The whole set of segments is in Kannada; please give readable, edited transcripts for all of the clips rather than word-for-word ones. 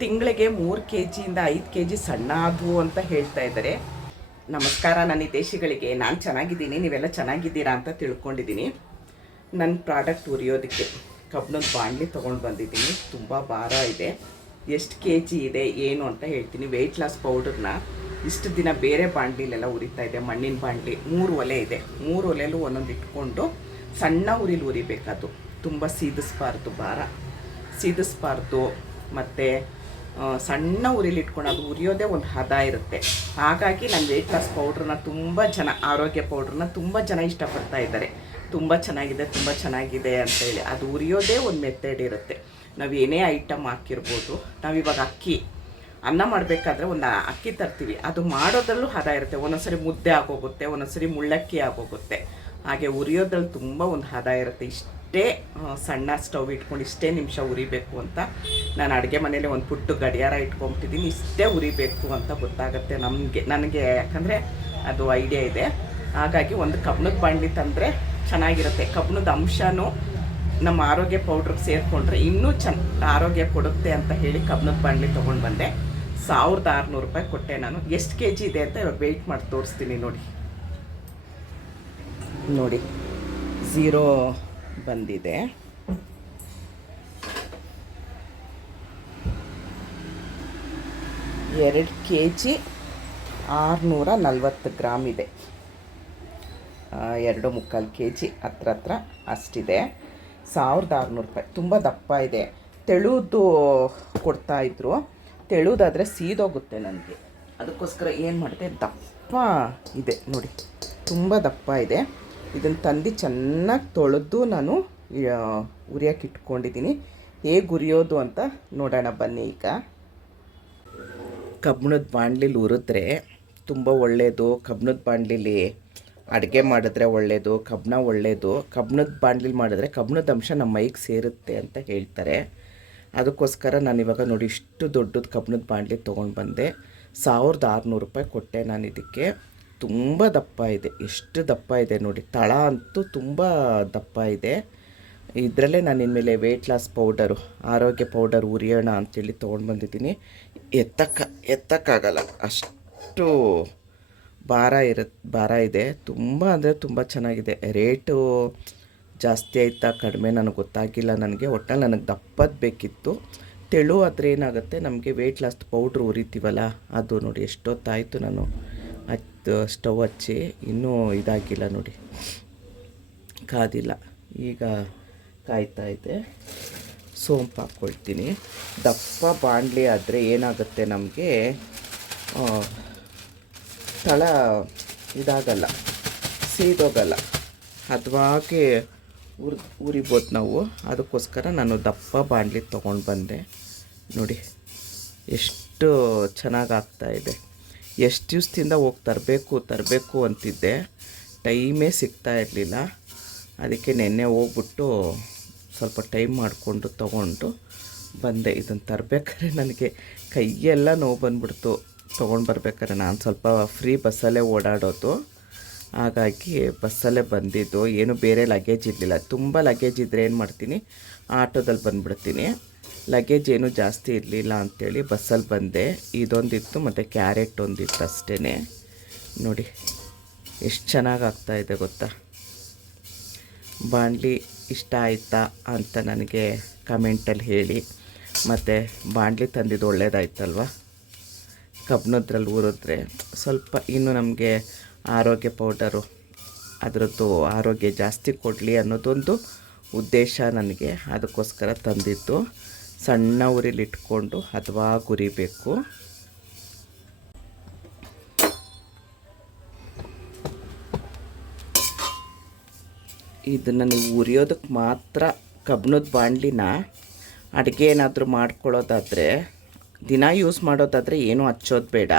ತಿಂಗಳಿಗೆ 3 ಕೆಜಿಯಿಂದ 5 ಕೆಜಿ ಸಣ್ಣ ಆದವು ಅಂತ ಹೇಳ್ತಾ ಇದ್ದಾರೆ. ನಮಸ್ಕಾರ ನನ್ನ ದೇಶಿಗಳಿಗೆ. ನಾನು ಚೆನ್ನಾಗಿದ್ದೀನಿ, ನೀವೆಲ್ಲ ಚೆನ್ನಾಗಿದ್ದೀರಾ ಅಂತ ತಿಳ್ಕೊಂಡಿದ್ದೀನಿ. ನನ್ನ ಪ್ರಾಡಕ್ಟ್ ಉರಿಯೋದಕ್ಕೆ ಕಬ್ಬಿಣದ ಬಾಣಲಿ ತೊಗೊಂಡು ಬಂದಿದ್ದೀನಿ. ತುಂಬ ಭಾರ ಇದೆ. ಎಷ್ಟು ಕೆ ಜಿ ಇದೆ ಏನು ಅಂತ ಹೇಳ್ತೀನಿ. ವೆಯ್ಟ್ ಲಾಸ್ ಪೌಡರ್ನ ಇಷ್ಟು ದಿನ ಬೇರೆ ಬಾಣಲಿಲೆಲ್ಲ ಉರಿತಾ ಇದೆ. ಮಣ್ಣಿನ ಬಾಣಲಿ 3 ಒಲೆ ಇದೆ. 3 ಒಲೆಯಲ್ಲೂ ಒಂದೊಂದು ಇಟ್ಕೊಂಡು ಸಣ್ಣ ಉರಿಲಿ ಉರಿಬೇಕದು. ತುಂಬ ಸೀದಿಸ್ಬಾರ್ದು, ಭಾರ ಸೀದಿಸ್ಬಾರ್ದು. ಮತ್ತು ಸಣ್ಣ ಉರಿಲಿ ಇಟ್ಕೊಂಡು ಅದು ಉರಿಯೋದೇ ಒಂದು ಹದ ಇರುತ್ತೆ. ಹಾಗಾಗಿ ನಾನು ವೆಯ್ಟ್ ಲಾಸ್ ಪೌಡ್ರನ್ನ ತುಂಬ ಜನ, ಆರೋಗ್ಯ ಪೌಡ್ರನ್ನ ತುಂಬ ಜನ ಇಷ್ಟಪಡ್ತಾ ಇದ್ದಾರೆ. ತುಂಬ ಚೆನ್ನಾಗಿದೆ, ತುಂಬ ಚೆನ್ನಾಗಿದೆ ಅಂತೇಳಿ. ಅದು ಉರಿಯೋದೇ ಒಂದು ಮೆಥಡ್ ಇರುತ್ತೆ. ನಾವು ಏನೇ ಐಟಮ್ ಹಾಕಿರ್ಬೋದು. ನಾವಿವಾಗ ಅನ್ನ ಮಾಡಬೇಕಾದ್ರೆ ಒಂದು ಅಕ್ಕಿ ತರ್ತೀವಿ, ಅದು ಮಾಡೋದ್ರಲ್ಲೂ ಹದ ಇರುತ್ತೆ. ಒಂದೊಂದ್ಸರಿ ಮುದ್ದೆ ಆಗೋಗುತ್ತೆ, ಒಂದೊಂದ್ಸರಿ ಮುಳ್ಳಕ್ಕಿ ಆಗೋಗುತ್ತೆ. ಹಾಗೆ ಉರಿಯೋದ್ರಲ್ಲಿ ತುಂಬ ಒಂದು ಹದ ಇರುತ್ತೆ. ಇಷ್ಟೇ ಸಣ್ಣ ಸ್ಟವ್ ಇಟ್ಕೊಂಡು ಇಷ್ಟೇ ನಿಮಿಷ ಉರಿಬೇಕು ಅಂತ ನಾನು ಅಡುಗೆ ಮನೇಲಿ ಒಂದು ಪುಟ್ಟು ಗಡಿಯಾರ ಇಟ್ಕೊಂಬಿಟ್ಟಿದ್ದೀನಿ. ಇಷ್ಟೇ ಉರಿಬೇಕು ಅಂತ ಗೊತ್ತಾಗುತ್ತೆ ನನಗೆ, ಯಾಕಂದರೆ ಅದು ಐಡಿಯಾ ಇದೆ. ಹಾಗಾಗಿ ಒಂದು ಕಬ್ಬಿಣದ ಬಾಣಲಿ ತಂದರೆ ಚೆನ್ನಾಗಿರುತ್ತೆ. ಕಬ್ಬಿಣದ ಅಂಶನೂ ನಮ್ಮ ಆರೋಗ್ಯ ಪೌಡ್ರಿಗೆ ಸೇರಿಕೊಂಡ್ರೆ ಇನ್ನೂ ಆರೋಗ್ಯ ಕೊಡುತ್ತೆ ಅಂತ ಹೇಳಿ ಕಬ್ಬಿಣದ ಬಾಣಲಿ ತೊಗೊಂಡು ಬಂದೆ. 1600 ರೂಪಾಯಿ ಕೊಟ್ಟೆ ನಾನು. ಎಷ್ಟು ಕೆ ಜಿ ಇದೆ ಅಂತ ಇವಾಗ ವೆಯ್ಟ್ ಮಾಡಿ ತೋರಿಸ್ತೀನಿ. ನೋಡಿ 0 ಬಂದಿದೆ. ಎರಡು ಕೆ ಜಿ 640 ಗ್ರಾಮ್ ಇದೆ. 2.25 ಕೆ ಜಿ ಹತ್ರ ಅಷ್ಟಿದೆ. 1600 ರೂಪಾಯಿ. ತುಂಬ ದಪ್ಪ ಇದೆ. ತೆಳುದು ಕೊಡ್ತಾಯಿದ್ರು. ತೆಳುದಾದರೆ ಸೀದೋಗುತ್ತೆ ನನಗೆ. ಅದಕ್ಕೋಸ್ಕರ ಏನು ಮಾಡಿದೆ, ದಪ್ಪ ಇದೆ ನೋಡಿ, ತುಂಬ ದಪ್ಪ ಇದೆ. ಇದನ್ನು ತಂದು ಚೆನ್ನಾಗಿ ತೊಳೆದು ನಾನು ಉರಿಯೋಕೆ ಇಟ್ಕೊಂಡಿದ್ದೀನಿ. ಹೇಗೆ ಉರಿಯೋದು ಅಂತ ನೋಡೋಣ ಬನ್ನಿ. ಈಗ ಕಬ್ಬಿಣದ ಬಾಣಲಿಲಿ ಉರಿದ್ರೆ ತುಂಬ ಒಳ್ಳೆಯದು. ಕಬ್ಬಿಣದ ಬಾಣಲಿಲಿ ಅಡುಗೆ ಮಾಡಿದ್ರೆ ಒಳ್ಳೆಯದು. ಕಬ್ಬಣ ಒಳ್ಳೆಯದು. ಕಬ್ಬಿಣದ ಬಾಣಲಿಲಿ ಮಾಡಿದ್ರೆ ಕಬ್ಬಿಣದ ಅಂಶ ನಮ್ಮ ಮೈಗೆ ಸೇರುತ್ತೆ ಅಂತ ಹೇಳ್ತಾರೆ. ಅದಕ್ಕೋಸ್ಕರ ನಾನಿವಾಗ ನೋಡಿ ಇಷ್ಟು ದೊಡ್ಡದು ಕಬ್ಬಿಣದ ಬಾಣಲಿ ತೊಗೊಂಡು ಬಂದೆ. 1600 ರೂಪಾಯಿ ಕೊಟ್ಟೆ ನಾನು ಇದಕ್ಕೆ. ತುಂಬ ದಪ್ಪ ಇದೆ. ಎಷ್ಟು ದಪ್ಪ ಇದೆ ನೋಡಿ. ತಳ ಅಂತೂ ತುಂಬ ದಪ್ಪ ಇದೆ. ಇದರಲ್ಲೇ ನಾನು ಇನ್ಮೇಲೆ ವೆಯ್ಟ್ ಲಾಸ್ ಪೌಡರು, ಆರೋಗ್ಯ ಪೌಡರ್ ಉರಿಯೋಣ ಅಂಥೇಳಿ ತೊಗೊಂಡು ಬಂದಿದ್ದೀನಿ. ಎತ್ತಕ್ಕಾಗಲ್ಲ, ಅಷ್ಟು ಭಾರ ಇದೆ. ತುಂಬ ಅಂದರೆ ತುಂಬ ಚೆನ್ನಾಗಿದೆ. ರೇಟು ಜಾಸ್ತಿ ಆಯಿತಾ ಕಡಿಮೆ ನನಗೆ ಗೊತ್ತಾಗಿಲ್ಲ. ಒಟ್ಟಿನಲ್ಲಿ ನನಗೆ ದಪ್ಪದ್ದು ಬೇಕಿತ್ತು. ತೆಳು ಆದರೆ ಏನಾಗುತ್ತೆ, ನಮಗೆ ವೆಯ್ಟ್ ಲಾಸ್ ಪೌಡ್ರ್ ಉರಿತೀವಲ್ಲ, ಅದು ನೋಡಿ ಎಷ್ಟೊತ್ತಾಯಿತು ನಾನು ಸ್ಟವ್ ಹಚ್ಚಿ, ಇನ್ನೂ ಇದಾಗಿಲ್ಲ ನೋಡಿ, ಕಾದಿಲ್ಲ. ಈಗ ಕಾಯ್ತಾ ಇದೆ. ಸೋಂಪು ಹಾಕ್ಕೊಳ್ತೀನಿ. ದಪ್ಪ ಬಾಣಲಿ ಆದರೆ ಏನಾಗುತ್ತೆ, ನಮಗೆ ತಳ ಇದಾಗಲ್ಲ, ಸೀದೋಗಲ್ಲ, ಹದವಾಗಿ ಉರಿಬೋದು ನಾವು. ಅದಕ್ಕೋಸ್ಕರ ನಾನು ದಪ್ಪ ಬಾಣಲಿ ತೊಗೊಂಡು ಬಂದೆ. ನೋಡಿ ಎಷ್ಟು ಚೆನ್ನಾಗಿ ಆಗ್ತಾಯಿದೆ. ಎಷ್ಟು ದಿವಸದಿಂದ ಹೋಗಿ ತರಬೇಕು ಅಂತಿದ್ದೆ. ಟೈಮೇ ಸಿಗ್ತಾ ಇರಲಿಲ್ಲ. ಅದಕ್ಕೆ ನೆನ್ನೆ ಹೋಗ್ಬಿಟ್ಟು ಸ್ವಲ್ಪ ಟೈಮ್ ಮಾಡಿಕೊಂಡು ತೊಗೊಂಡು ಬಂದೆ. ಇದನ್ನು ತರಬೇಕಾದ್ರೆ ನನಗೆ ಕೈಯೆಲ್ಲ ನೋವು ಬಂದ್ಬಿಡ್ತು. ತೊಗೊಂಡು ಬರ್ಬೇಕಾದ್ರೆ ನಾನು ಸ್ವಲ್ಪ ಫ್ರೀ ಬಸ್ಸಲ್ಲೇ ಓಡಾಡೋದು. ಹಾಗಾಗಿ ಬಸ್ಸಲ್ಲೇ ಬಂದಿದ್ದು. ಏನು ಬೇರೆ ಲಗೇಜ್ ಇರಲಿಲ್ಲ. ತುಂಬ ಲಗೇಜ್ ಇದ್ದರೆ ಏನು ಮಾಡ್ತೀನಿ, ಆಟೋದಲ್ಲಿ ಬಂದುಬಿಡ್ತೀನಿ. ಲಗೇಜ್ ಏನು ಜಾಸ್ತಿ ಇರಲಿಲ್ಲ ಅಂಥೇಳಿ ಬಸ್ಸಲ್ಲಿ ಬಂದೆ. ಇದೊಂದಿತ್ತು ಮತ್ತು ಕ್ಯಾರೆಟ್ ಒಂದಿತ್ತು ಅಷ್ಟೇ. ನೋಡಿ ಎಷ್ಟು ಚೆನ್ನಾಗಿ ಆಗ್ತಾಯಿದೆ ಗೊತ್ತಾ. ಬಾಣಲಿ ಇಷ್ಟ ಆಯಿತಾ ಅಂತ ನನಗೆ ಕಮೆಂಟಲ್ಲಿ ಹೇಳಿ. ಮತ್ತು ಬಾಣಲಿ ತಂದಿದ್ದು ಒಳ್ಳೇದಾಯ್ತಲ್ವ. ಕಬ್ಬಿಣದ್ರಲ್ಲಿ ಊರಿದ್ರೆ ಸ್ವಲ್ಪ ಇನ್ನೂ ನಮಗೆ ಆರೋಗ್ಯ ಪೌಡರು ಅದರದ್ದು ಆರೋಗ್ಯ ಜಾಸ್ತಿ ಕೊಡಲಿ ಅನ್ನೋದೊಂದು ಉದ್ದೇಶ ನನಗೆ. ಅದಕ್ಕೋಸ್ಕರ ತಂದಿದ್ದು. ಸಣ್ಣ ಉರಿಲಿ ಇಟ್ಕೊಂಡು ಅಥವಾ ಉರಿಬೇಕು. ಇದನ್ನು ನೀವು ಉರಿಯೋದಕ್ಕೆ ಮಾತ್ರ ಕಬ್ಬಿಣದ ಬಾಣಲಿನ ಅಡುಗೆ ಏನಾದರೂ ಮಾಡ್ಕೊಳ್ಳೋದಾದರೆ, ದಿನ ಯೂಸ್ ಮಾಡೋದಾದರೆ ಏನೂ ಹಚ್ಚೋದು ಬೇಡ.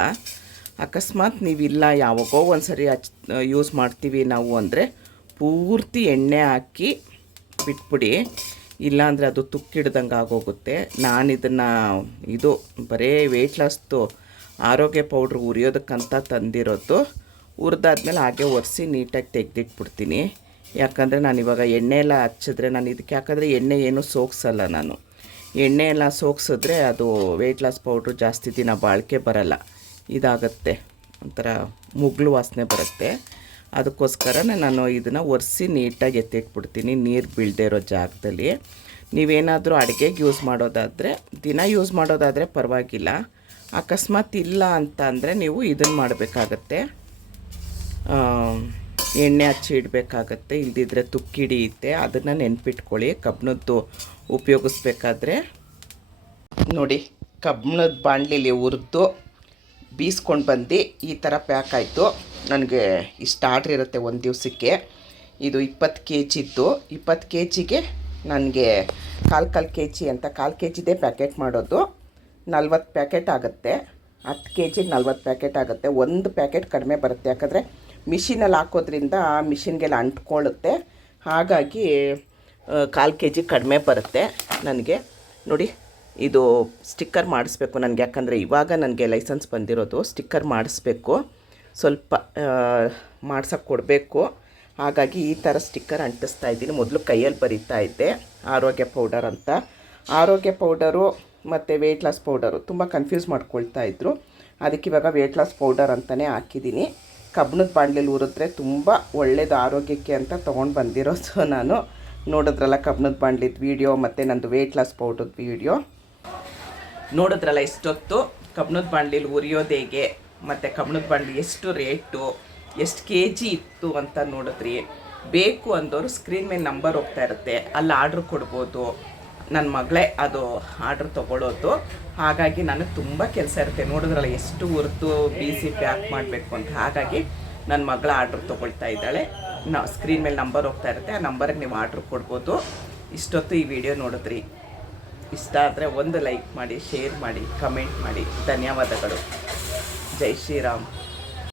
ಅಕಸ್ಮಾತ್ ನೀವಿಲ್ಲ ಯಾವಾಗೋ ಒಂದು ಸರಿ ಯೂಸ್ ಮಾಡ್ತೀವಿ ನಾವು ಅಂದರೆ ಪೂರ್ತಿ ಎಣ್ಣೆ ಹಾಕಿ ಬಿಟ್ಬಿಡಿ. ಇಲ್ಲಾಂದರೆ ಅದು ತುಕ್ಕಿಡ್ದಂಗೆ ಆಗೋಗುತ್ತೆ. ನಾನು ಇದನ್ನು ಬರೀ ವೆಯ್ಟ್ ಲಾಸ್ದು ಆರೋಗ್ಯ ಪೌಡ್ರ್ ಉರಿಯೋದಕ್ಕಂತ ತಂದಿರೋದು. ಹುರಿದಾದ್ಮೇಲೆ ಹಾಗೆ ಒರೆಸಿ ನೀಟಾಗಿ ತೆಗೆದಿಟ್ಬಿಡ್ತೀನಿ. ಯಾಕಂದರೆ ನಾನು ಇವಾಗ ಎಣ್ಣೆ ಎಲ್ಲ ಹಚ್ಚಿದ್ರೆ, ನಾನು ಇದಕ್ಕೆ ಯಾಕಂದರೆ ಎಣ್ಣೆ ಏನೂ ಸೋಗಿಸಲ್ಲ ನಾನು. ಎಣ್ಣೆ ಎಲ್ಲ ಸೋಗಿಸಿದ್ರೆ ಅದು ವೆಯ್ಟ್ ಲಾಸ್ ಪೌಡ್ರು ಜಾಸ್ತಿ ದಿನ ಬಾಳಿಕೆ ಬರಲ್ಲ, ಇದಾಗುತ್ತೆ, ಒಂಥರ ಮುಗ್ಲು ವಾಸನೆ ಬರುತ್ತೆ. ಅದಕ್ಕೋಸ್ಕರ ನಾನು ಇದನ್ನು ಒರೆಸಿ ನೀಟಾಗಿ ಎತ್ತಿಟ್ಬಿಡ್ತೀನಿ, ನೀರು ಬೀಳದೇ ಇರೋ ಜಾಗದಲ್ಲಿ. ನೀವೇನಾದರೂ ಅಡುಗೆಗೆ ಯೂಸ್ ಮಾಡೋದಾದರೆ, ದಿನ ಯೂಸ್ ಮಾಡೋದಾದರೆ ಪರವಾಗಿಲ್ಲ. ಅಕಸ್ಮಾತ್ ಇಲ್ಲ ಅಂತ ಅಂದರೆ ನೀವು ಇದನ್ನು ಮಾಡಬೇಕಾಗತ್ತೆ, ಎಣ್ಣೆ ಹಚ್ಚಿ ಇಡಬೇಕಾಗತ್ತೆ, ಇಲ್ದಿದ್ರೆ ತುಕ್ಕಿ ಹಿಡಿಯುತ್ತೆ. ಅದನ್ನು ನೆನ್ಪಿಟ್ಕೊಳ್ಳಿ ಕಬ್ಬಿಣದ್ದು ಉಪಯೋಗಿಸ್ಬೇಕಾದ್ರೆ. ನೋಡಿ, ಕಬ್ಬಿಣದ ಬಾಣಲಿಲಿ ಹುರಿದು ಬೀಸ್ಕೊಂಡು ಬಂದು ಈ ಥರ ಪ್ಯಾಕ್ ಆಯಿತು. ನನಗೆ ಇಷ್ಟು ಆರ್ಡ್ರ್ ಇರುತ್ತೆ ಒಂದು ದಿವಸಕ್ಕೆ. ಇದು 20 kg ಇತ್ತು. 20 kgಗೆ ನನಗೆ ಕಾಲು kg ಅಂತ 1/4 kgದೇ ಪ್ಯಾಕೆಟ್ ಮಾಡೋದು. 40 ಪ್ಯಾಕೆಟ್ ಆಗುತ್ತೆ. 10 kgಗೆ 40 ಪ್ಯಾಕೆಟ್ ಆಗುತ್ತೆ. ಒಂದು ಪ್ಯಾಕೆಟ್ ಕಡಿಮೆ ಬರುತ್ತೆ, ಯಾಕಂದರೆ ಮಿಷಿನಲ್ಲಿ ಹಾಕೋದ್ರಿಂದ ಮಿಷಿನ್ಗೆಲ್ಲ ಅಂಟ್ಕೊಳ್ಳುತ್ತೆ. ಹಾಗಾಗಿ 1/4 kg ಕಡಿಮೆ ಬರುತ್ತೆ ನನಗೆ. ನೋಡಿ, ಇದು ಸ್ಟಿಕ್ಕರ್ ಮಾಡಿಸ್ಬೇಕು ನನಗೆ, ಯಾಕಂದರೆ ಇವಾಗ ನನಗೆ ಲೈಸೆನ್ಸ್ ಬಂದಿರೋದು. ಸ್ಟಿಕ್ಕರ್ ಮಾಡಿಸ್ಬೇಕು, ಸ್ವಲ್ಪ ಮಾಡ್ಸೋಕ್ಕೆ ಕೊಡಬೇಕು. ಹಾಗಾಗಿ ಈ ಥರ ಸ್ಟಿಕ್ಕರ್ ಅಂಟಿಸ್ತಾ ಇದ್ದೀನಿ. ಮೊದಲು ಕೈಯಲ್ಲಿ ಬರಿತಾ ಇದ್ದೆ ಆರೋಗ್ಯ ಪೌಡರ್ ಅಂತ. ಆರೋಗ್ಯ ಪೌಡರು ಮತ್ತು ವೆಯ್ಟ್ ಲಾಸ್ ಪೌಡರು ತುಂಬ ಕನ್ಫ್ಯೂಸ್ ಮಾಡ್ಕೊಳ್ತಾ ಇದ್ದರು. ಅದಕ್ಕೆ ಇವಾಗ ವೆಯ್ಟ್ ಲಾಸ್ ಪೌಡರ್ ಅಂತಲೇ ಹಾಕಿದ್ದೀನಿ. ಕಬ್ಬಿಣದ ಬಾಣಲೆಯಲ್ಲಿ ಹುರಿದ್ರೆ ತುಂಬ ಒಳ್ಳೆಯದು ಆರೋಗ್ಯಕ್ಕೆ ಅಂತ ತೊಗೊಂಡು ಬಂದಿರೋದು ನಾನು. ನೋಡಿದ್ರಲ್ಲ ಕಬ್ಬಿಣದ ಬಾಣಲಿದ ವೀಡಿಯೋ ಮತ್ತು ನಂದು ವೆಯ್ಟ್ ಲಾಸ್ ಪೌಡ್ರದ ವೀಡಿಯೋ ನೋಡಿದ್ರಲ್ಲ. ಇಷ್ಟೊತ್ತು ಕಬ್ಬಿಣದ ಬಾಣಲಿಲಿ ಹುರಿಯೋದು ಹೇಗೆ ಮತ್ತು ಕಬ್ಬಿಣದ ಬಾಣಲಿ ಎಷ್ಟು ರೇಟು, ಎಷ್ಟು kg ಇತ್ತು ಅಂತ ನೋಡಿದ್ರಿ. ಬೇಕು ಅಂದವರು ಸ್ಕ್ರೀನ್ ಮೇಲೆ ನಂಬರ್ ಹೋಗ್ತಾ ಇರುತ್ತೆ, ಅಲ್ಲಿ ಆರ್ಡ್ರ್ ಕೊಡ್ಬೋದು. ನನ್ನ ಮಗಳೇ ಅದು ಆರ್ಡ್ರ್ ತೊಗೊಳ್ಳೋದು. ಹಾಗಾಗಿ ನನಗೆ ತುಂಬ ಕೆಲಸ ಇರುತ್ತೆ. ನೋಡಿದ್ರಲ್ಲ ಎಷ್ಟು ಹುರಿದು ಬೀಸಿ ಪ್ಯಾಕ್ ಮಾಡಬೇಕು ಅಂತ. ಹಾಗಾಗಿ ನನ್ನ ಮಗಳ ಆರ್ಡ್ರ್ ತೊಗೊಳ್ತಾ ಇದ್ದಾಳೆ. ಸ್ಕ್ರೀನ್ ಮೇಲೆ ನಂಬರ್ ಹೋಗ್ತಾ ಇರುತ್ತೆ, ಆ ನಂಬರಿಗೆ ನೀವು ಆರ್ಡ್ರ್ ಕೊಡ್ಬೋದು. ಇಷ್ಟೊತ್ತು ಈ ವಿಡಿಯೋ ನೋಡಿದ್ರಿ. ಇಷ್ಟ ಆದರೆ ಒಂದು ಲೈಕ್ ಮಾಡಿ, ಶೇರ್ ಮಾಡಿ, ಕಮೆಂಟ್ ಮಾಡಿ. ಧನ್ಯವಾದಗಳು. ಜೈ ಶ್ರೀರಾಮ್.